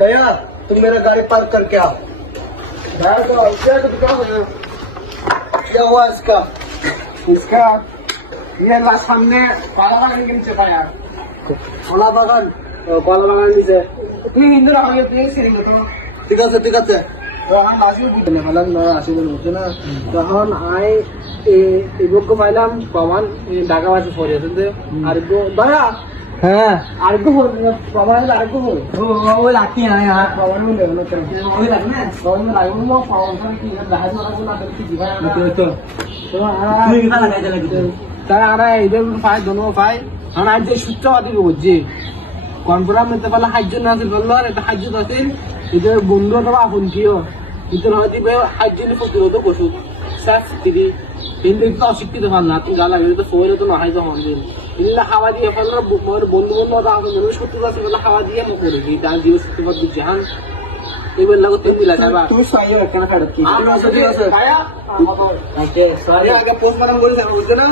दया तुम मेरा गाड़ी पार्क करके आओ। क्या हुआ इसका? इसका ये सामने कला बागान के नीचे पाया। কলা বাগান? কলা বাগান নিচে তুমি হিন্দু রাখলে তুমি সিরিং তো ঠিক আছে ঠিক আছে। তখন আসি বুঝলে ভালো না আসি বলতে না তখন আই এগুলো পাইলাম প্রমাণ ঢাকাবাসী পড়ে আছে আর দয়া হ্যাঁ আরেকটু প্রমাণ আরেকটু ওই লাঠি আয় আর প্রমাণ মিলে না ওই লাঠি না প্রমাণ লাগবে না প্রমাণ কি দেখা যাবে না কি দিবা তো তুই কি লাগাই দিলে তারা আরা এদের পাই দোনো পাই আমরা আজ যে সূত্রবাদী বুঝছি কনফার্ম হতে পারলে হাজ্য না আছে বললো আর একটা হাজ্য আছে এদের বন্ধু অথবা আপন কিও এদের হয়তো হাজ্য প্রতিরোধ পশু সাফ দিদি কিন্তু একটু অশিক্ষিত হন না তুমি গালা তো ফোরে তো নহাই তো হন দিন ইল্লা হাওয়া দিয়ে ফেললো বন্ধু বন্ধু মানুষ করতে পারছে বলে হাওয়া দিয়ে মো করে দিই তার জীব সত্যবাদ জাহান এবার লাগো তুমি দিলা যাবা তুমি সাইয়ে কেন কাটছ ঠিক আছে ওকে সরি আগে পোস্টমর্টম করে যাবো বুঝতে না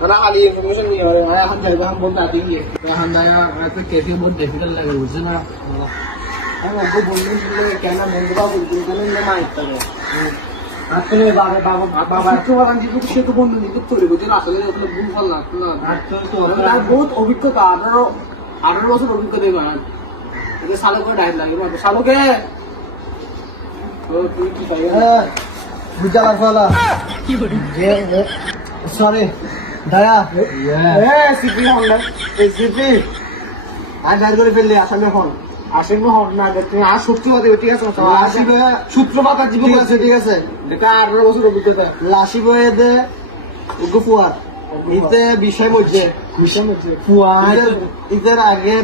তারা খালি ইনফরমেশন নিয়ে হবে এখন যাইবে हम বলতে আতে গিয়ে এখন দায়া একটা কেসে বহুত ডিফিকাল্ট লাগে বুঝছ না আমি ওকে বললাম যে কেন বন্ধুরা বলতে কেন না মাইতে হবে আসলে বাবা তো বাগান জীবন সে তো বন্ধু নিতে চলে বুঝছ না আসলে ওখানে ভুল ভাল না না বহুত অভিজ্ঞতা 18 বছর অভিজ্ঞতা দেবা এটা সালে করে ডাইট লাগে বাবা সালকে ও তুই কি পাই বুঝালা ফলা কি বলি সরি দয়া সিপি হন্ডা এই সিপি আর গাড়ি করে ফেললে আসামে হন আসামে হন না তুমি আর সূত্রপাত ঠিক আছে আসিবে সূত্রপাত আর জীবন ঠিক আছে ঠিক আছে এটা 18 বছর অভিজ্ঞতা লাসিবে দে উগো ফুয়ার ইতে বিষয় মধ্যে মিশন হচ্ছে ফুয়ার ইদের আগে